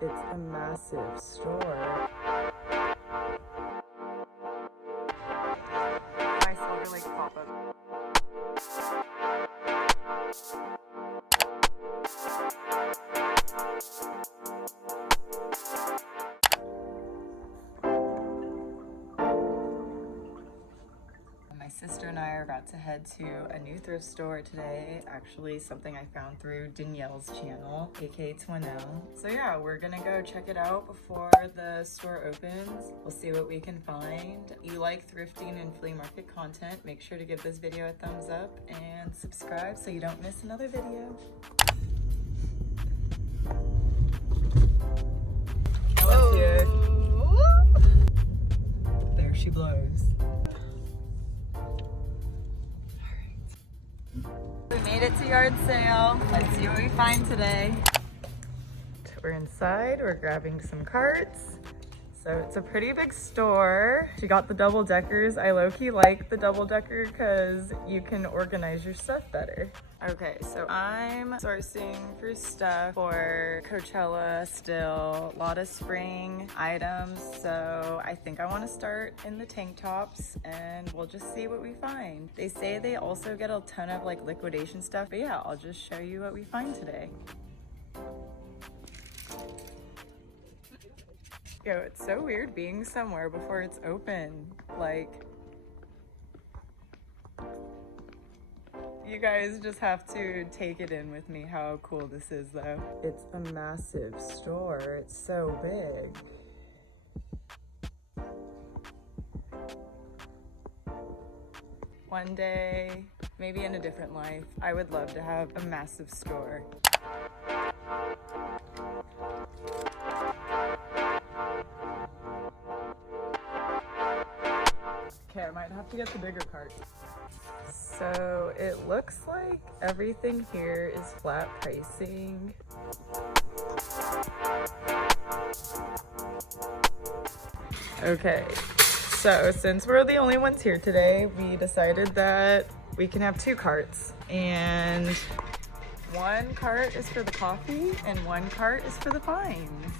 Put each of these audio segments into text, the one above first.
It's a massive store. Nice little like pop-up. My sister and I are about to head to a new thrift store today. Actually, something I found through Danielle's channel, aka Twinell. So yeah, we're gonna go check it out before the store opens. We'll see what we can find. If you like thrifting and flea market content, make sure to give this video a thumbs up and subscribe so you don't miss another video. Ellen's here. There she blows. We made it to yard sale. Let's see what we find today. We're inside, we're grabbing some carts. So it's a pretty big store. She got the double deckers. I low-key like the double decker because you can organize your stuff better. Okay, so I'm sourcing for stuff for Coachella still. A lot of spring items. So I think I want to start in the tank tops and we'll just see what we find. They say they also get a ton of like liquidation stuff, but yeah, I'll just show you what we find today. Yo, it's so weird being somewhere before it's open. Like, you guys just have to take it in with me how cool this is though. It's a massive store. It's so big. One day, maybe in a different life, I would love to have a massive store. Okay, I might have to get the bigger cart. So it looks like everything here is flat pricing. Okay, so since we're the only ones here today, we decided that we can have two carts. And one cart is for the coffee and one cart is for the vines.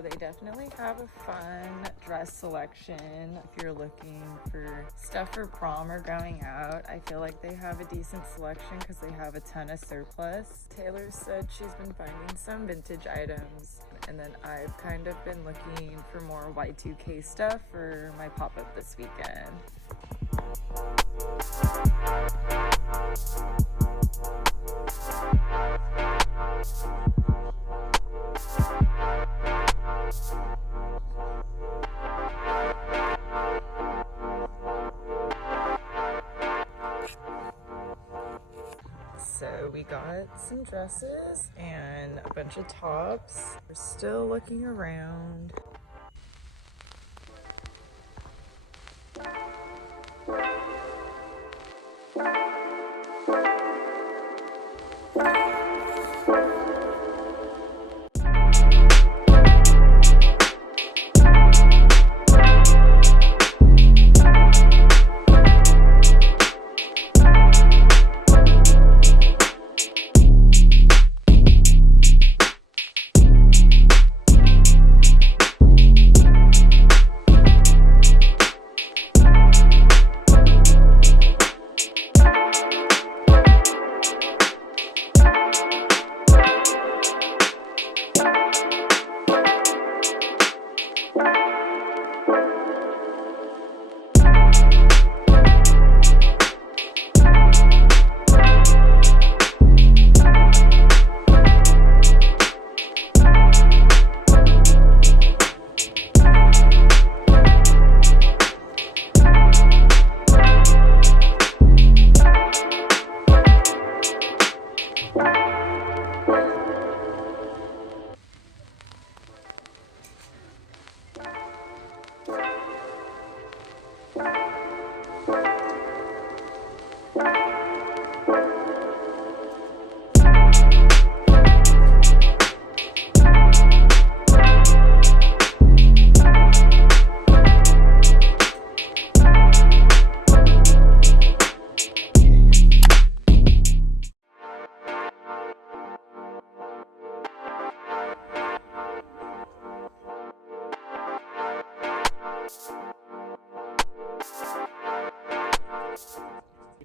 They definitely have a fun dress selection. If you're looking for stuff for prom or going out, I feel like they have a decent selection because they have a ton of surplus. Taylor said she's been finding some vintage items, and then I've kind of been looking for more Y2K stuff for my pop-up this weekend. So we got some dresses and a bunch of tops. We're still looking around.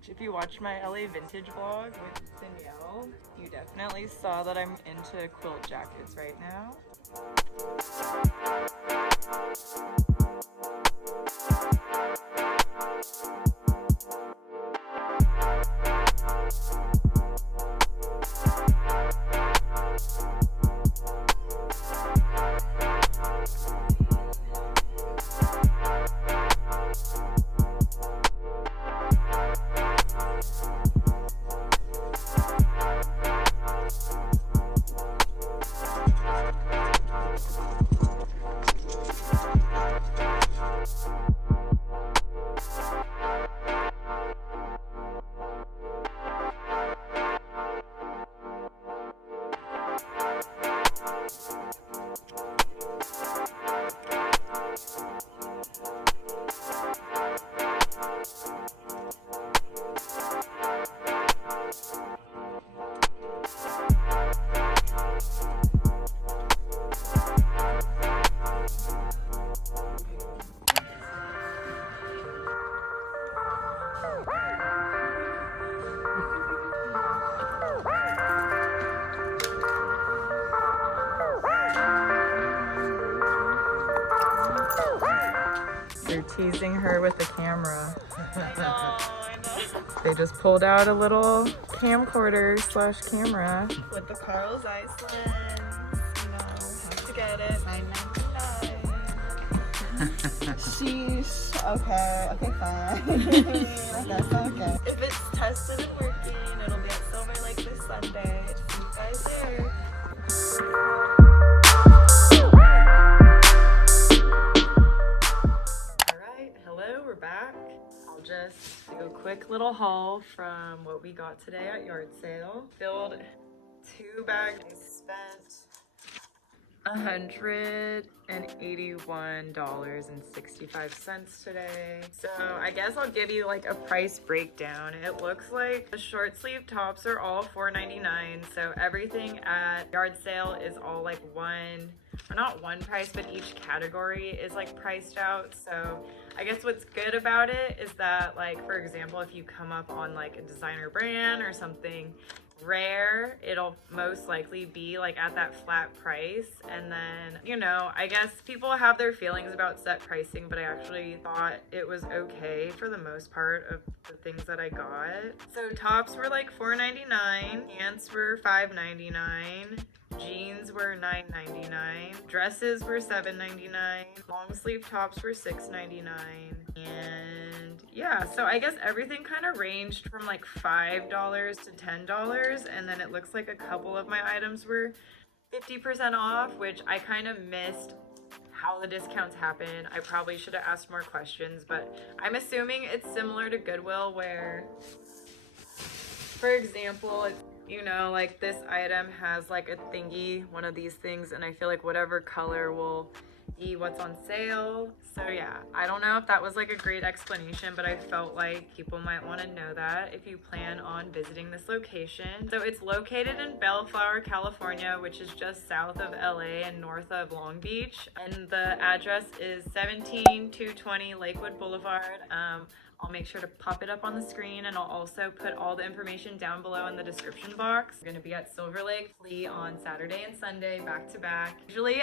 which if you watched my LA vintage vlog with Danielle, you definitely saw that I'm into quilt jackets right now. They're teasing her with the camera. I know. They just pulled out a little camcorder slash camera. With the Carl's Ice lens. You know, have to get it. $9.99. Sheesh. Okay, fine. That's okay. If it's tested and working, it'll be at Silver Lake this Sunday. See you guys there. We're back. I'll just do a quick little haul from what we got today at yard sale. Filled 2 bags and spent $181.65 today. So I guess I'll give you like a price breakdown. It looks like the short sleeve tops are all $4.99. So everything at yard sale is all like not one price, but each category is like priced out. So I guess what's good about it is that, like, for example, if you come up on like a designer brand or something rare, it'll most likely be like at that flat price. And then, you know, I guess people have their feelings about set pricing, but I actually thought it was okay for the most part of the things that I got. So tops were like $4.99, pants were $5.99, jeans were $9.99, dresses were $7.99, long sleeve tops were $6.99, and yeah, so I guess everything kind of ranged from like $5 to $10, and then it looks like a couple of my items were 50% off, which I kind of missed how the discounts happen. I probably should have asked more questions, but I'm assuming it's similar to Goodwill where, for example, you know, like this item has like a thingy, one of these things, and I feel like whatever color will be what's on sale. So yeah, I don't know if that was like a great explanation, but I felt like people might want to know that if you plan on visiting this location. So it's located in Bellflower, California, which is just south of LA and north of Long Beach, and the address is 17220 Lakewood Boulevard. I'll make sure to pop it up on the screen, and I'll also put all the information down below in the description box. We're gonna be at Silver Lake Flea on Saturday and Sunday back to back. Usually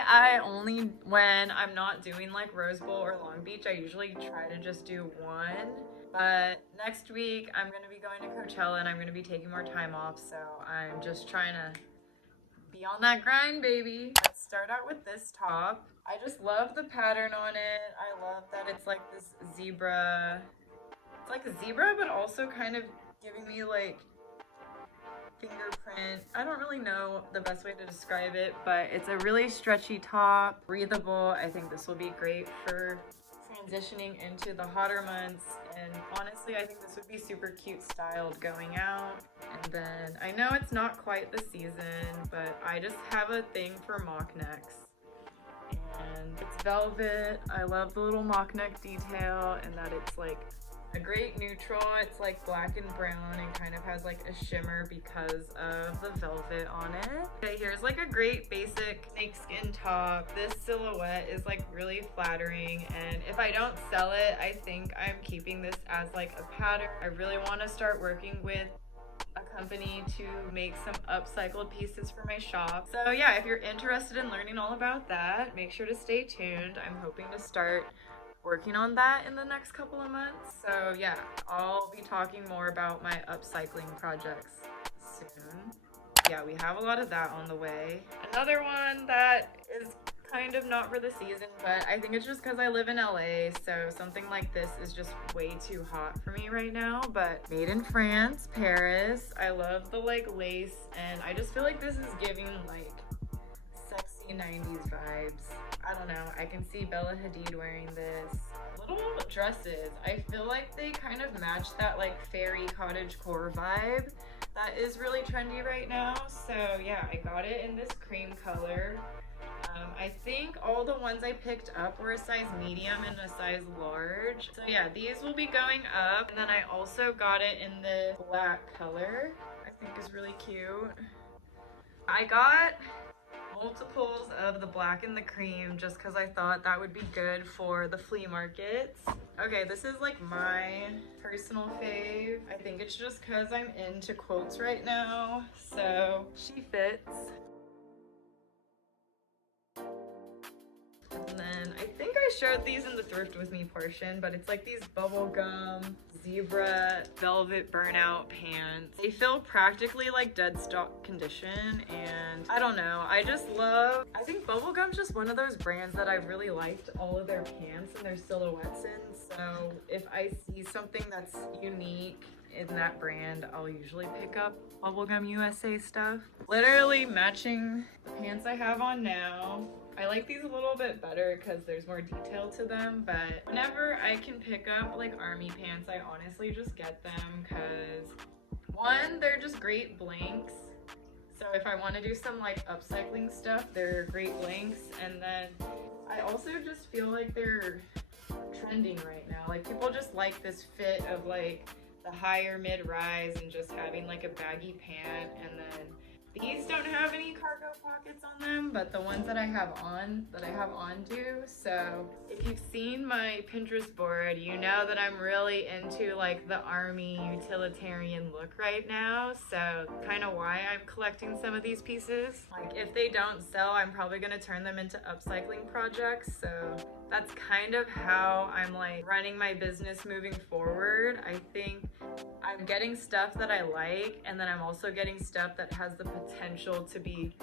when I'm not doing like Rose Bowl or Long Beach, I usually try to just do one. But next week I'm gonna be going to Coachella and I'm gonna be taking more time off, so I'm just trying to be on that grind, baby. Let's start out with this top. I just love the pattern on it. I love that it's like this zebra. It's like a zebra, but also kind of giving me like fingerprint. I don't really know the best way to describe it, but it's a really stretchy top, breathable. I think this will be great for transitioning into the hotter months, and honestly I think this would be super cute styled going out. And then I know it's not quite the season, but I just have a thing for mock necks, and and it's velvet. I love the little mock neck detail and that it's like a great neutral. It's like black and brown and kind of has like a shimmer because of the velvet on it. Okay, here's like a great basic snakeskin top. This silhouette is like really flattering, and if I don't sell it, I think I'm keeping this as like a pattern. I really want to start working with a company to make some upcycled pieces for my shop. So yeah, if you're interested in learning all about that, make sure to stay tuned. I'm hoping to start working on that in the next couple of months. So yeah, I'll be talking more about my upcycling projects soon. Yeah, we have a lot of that on the way. Another one that is kind of not for the season, but I think it's just because I live in LA, so something like this is just way too hot for me right now. But made in France, Paris. I love the like lace, and I just feel like this is giving like sexy 90s vibes. I don't know, I can see Bella Hadid wearing this. Little dresses, I feel like they kind of match that like fairy cottagecore vibe that is really trendy right now. So yeah, I got it in this cream color. I think all the ones I picked up were a size medium and a size large. So yeah, these will be going up. And then I also got it in the black color, I think is really cute. I got multiples of the black and the cream just because I thought that would be good for the flea markets. Okay, this is like my personal fave. I think it's just because I'm into quilts right now, so she fits. And then I think I showed these in the thrift with me portion, but it's like these bubblegum zebra velvet burnout pants. They feel practically like dead stock condition, and I don't know, I think bubblegum's just one of those brands that I've really liked all of their pants and their silhouettes in. So if I see something that's unique in that brand, I'll usually pick up Bubblegum USA stuff. Literally matching the pants I have on now. I like these a little bit better because there's more detail to them, but whenever I can pick up like army pants, I honestly just get them because one, they're just great blanks. So if I want to do some like upcycling stuff, they're great blanks. And then I also just feel like they're trending right now. Like people just like this fit of like the higher mid-rise and just having like a baggy pant. And then these don't have any cargo pockets on them, but the ones that I have on do. So if you've seen my Pinterest board, you know that I'm really into like the army utilitarian look right now. So kind of why I'm collecting some of these pieces. Like if they don't sell, I'm probably gonna turn them into upcycling projects. So that's kind of how I'm like running my business moving forward. I think I'm getting stuff that I like, and then I'm also getting stuff that has the potential to be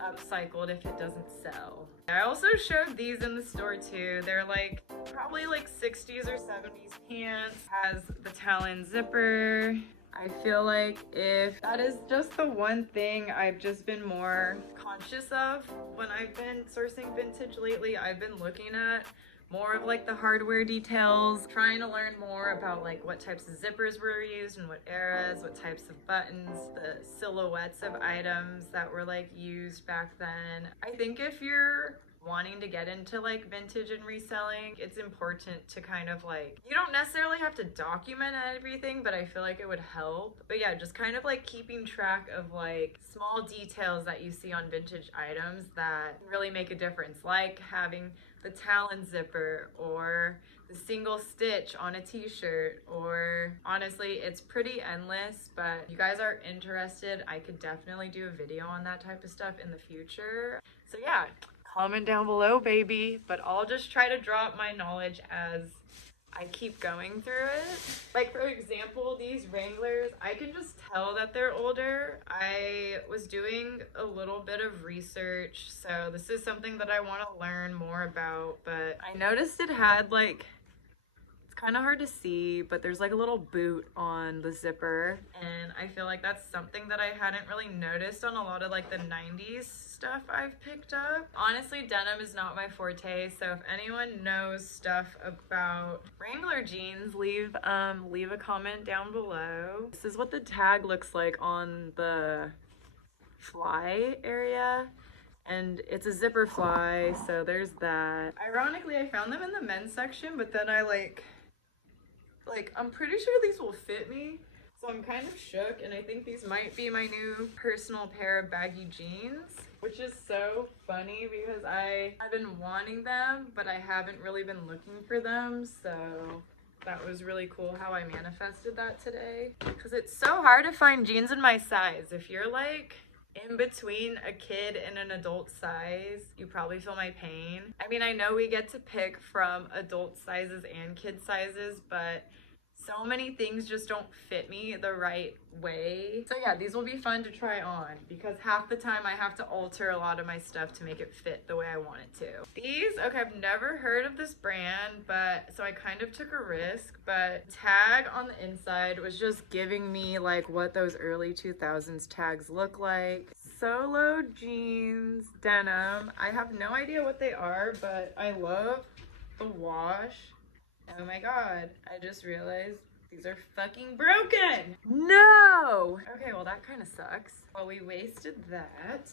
upcycled if it doesn't sell. I also showed these in the store too. They're like probably like 60s or 70s pants. Has the Talon zipper. I feel like if that is just the one thing I've just been more conscious of when I've been sourcing vintage lately. I've been looking at more of like the hardware details, trying to learn more about like what types of zippers were used and what eras, what types of buttons, the silhouettes of items that were like used back then. I think if you're wanting to get into like vintage and reselling, it's important to kind of like, you don't necessarily have to document everything, but I feel like it would help. But yeah, just kind of like keeping track of like small details that you see on vintage items that really make a difference, like having the Talon zipper or the single stitch on a t-shirt, or honestly, it's pretty endless. But if you guys are interested, I could definitely do a video on that type of stuff in the future. So yeah, comment down below, baby. But I'll just try to drop my knowledge as I keep going through it. Like for example, these Wranglers, I can just tell that they're older. I was doing a little bit of research, so this is something that I want to learn more about. But I noticed it had like, it's kind of hard to see, but there's like a little boot on the zipper, and I feel like that's something that I hadn't really noticed on a lot of like the 90s stuff I've picked up. Honestly, denim is not my forte, so if anyone knows stuff about Wrangler jeans, leave a comment down below. This is what the tag looks like on the fly area, and it's a zipper fly, so there's that. Ironically, I found them in the men's section, but then I like I'm pretty sure these will fit me, so I'm kind of shook, and I think these might be my new personal pair of baggy jeans, which is so funny because I've been wanting them, but I haven't really been looking for them, so that was really cool how I manifested that today, because it's so hard to find jeans in my size. If you're like in between a kid and an adult size, you probably feel my pain. I mean, I know we get to pick from adult sizes and kid sizes, but so many things just don't fit me the right way. So yeah, these will be fun to try on because half the time I have to alter a lot of my stuff to make it fit the way I want it to. These, okay, I've never heard of this brand, but so I kind of took a risk, but tag on the inside was just giving me like what those early 2000s tags look like. Solo jeans, denim. I have no idea what they are, but I love the wash. Oh my god, I just realized these are fucking broken! No! Okay, well that kind of sucks. Well, we wasted that.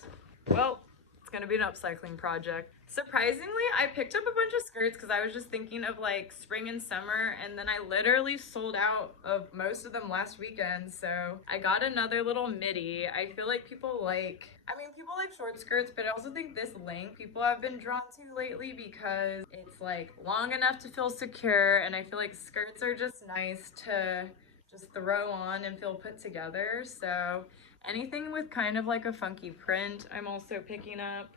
Well, it's gonna be an upcycling project. Surprisingly, I picked up a bunch of skirts because I was just thinking of like spring and summer, and then I literally sold out of most of them last weekend, so I got another little midi. I feel like people like short skirts, but I also think this length people have been drawn to lately because it's like long enough to feel secure, and I feel like skirts are just nice to just throw on and feel put together. So anything with kind of like a funky print, I'm also picking up.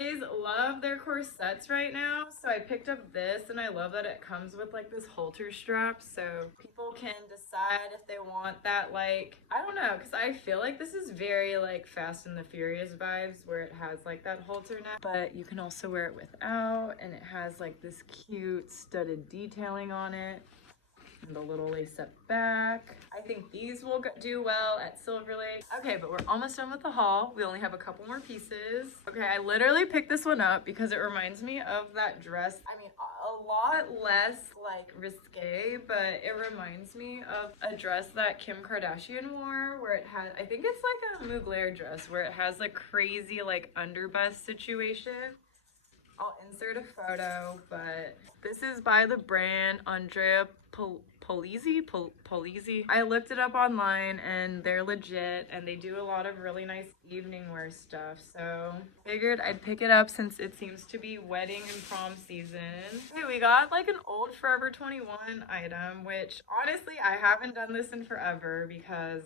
Girlies love their corsets right now, so I picked up this, and I love that it comes with like this halter strap, so people can decide if they want that, like, I don't know, because I feel like this is very like Fast and the Furious vibes where it has like that halter neck, but you can also wear it without, and it has like this cute studded detailing on it. And a little lace up back. I think these will do well at Silver Lake. Okay, but we're almost done with the haul. We only have a couple more pieces. Okay, I literally picked this one up because it reminds me of that dress. I mean, a lot less like risque, but it reminds me of a dress that Kim Kardashian wore where it had, I think it's like a Mugler dress where it has like crazy like underbust situation. I'll insert a photo, but this is by the brand Andrea Polizzi. I looked it up online and they're legit, and they do a lot of really nice evening wear stuff, so figured I'd pick it up since it seems to be wedding and prom season. Okay, we got like an old Forever 21 item, which honestly I haven't done this in forever because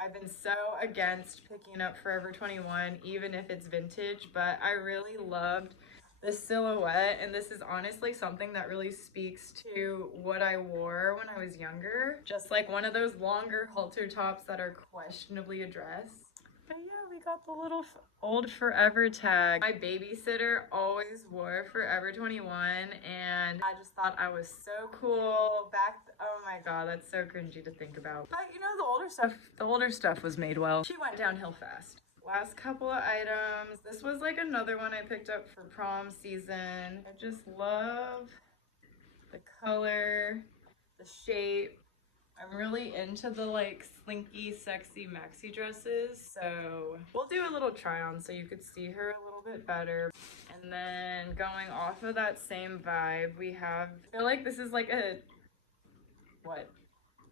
I've been so against picking up Forever 21 even if it's vintage, but I really loved this silhouette, and this is honestly something that really speaks to what I wore when I was younger. Just like one of those longer halter tops that are questionably a dress. But yeah, we got the little old Forever tag. My babysitter always wore Forever 21, and I just thought I was so cool back. Oh my god, that's so cringy to think about. But you know, the older stuff was made well. She went downhill fast. Last couple of items. This was like another one I picked up for prom season. I just love the color, the shape. I'm really into the like slinky, sexy maxi dresses, so we'll do a little try on so you could see her a little bit better. And then going off of that same vibe, we have, I feel like this is like a, what?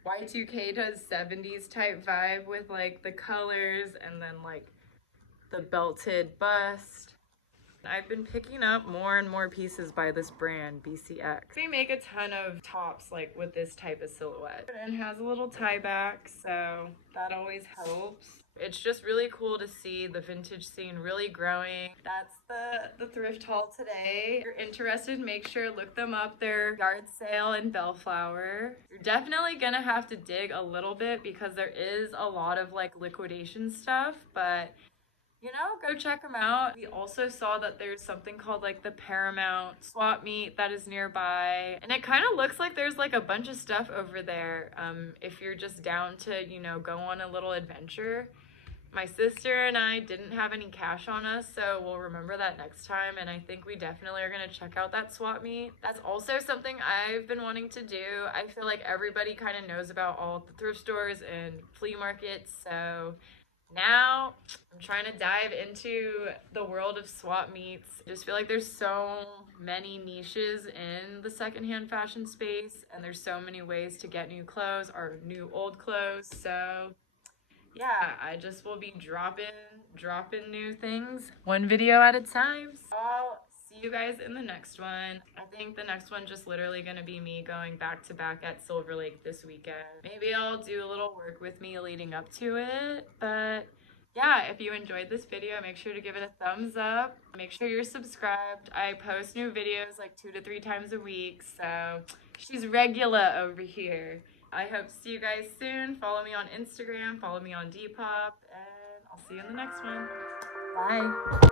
Y2K does 70s type vibe with like the colors and then like the belted bust. I've been picking up more and more pieces by this brand, BCX. They make a ton of tops like with this type of silhouette and has a little tie back, so that always helps. It's just really cool to see the vintage scene really growing. That's the thrift haul today. If you're interested, make sure look them up. They're Yard Sale in Bellflower. You're definitely gonna have to dig a little bit because there is a lot of like liquidation stuff, but you know, go check them out. We also saw that there's something called like the Paramount swap meet that is nearby. And it kind of looks like there's like a bunch of stuff over there if you're just down to, you know, go on a little adventure. My sister and I didn't have any cash on us, so we'll remember that next time. And I think we definitely are going to check out that swap meet. That's also something I've been wanting to do. I feel like everybody kind of knows about all the thrift stores and flea markets, so Now I'm trying to dive into the world of swap meets. I just feel like there's so many niches in the secondhand fashion space, and there's so many ways to get new clothes or new old clothes. So yeah, I just will be dropping new things one video at a time. I'll see you guys in the next one. I think the next one just literally gonna be me going back to back at Silver Lake this weekend. Maybe I'll do a little work with me leading up to it, but yeah, if you enjoyed this video, make sure to give it a thumbs up. Make sure you're subscribed. I post new videos like 2 to 3 times a week, so she's regular over here. I hope to see you guys soon. Follow me on Instagram, follow me on Depop, and I'll see you in the next one. Bye.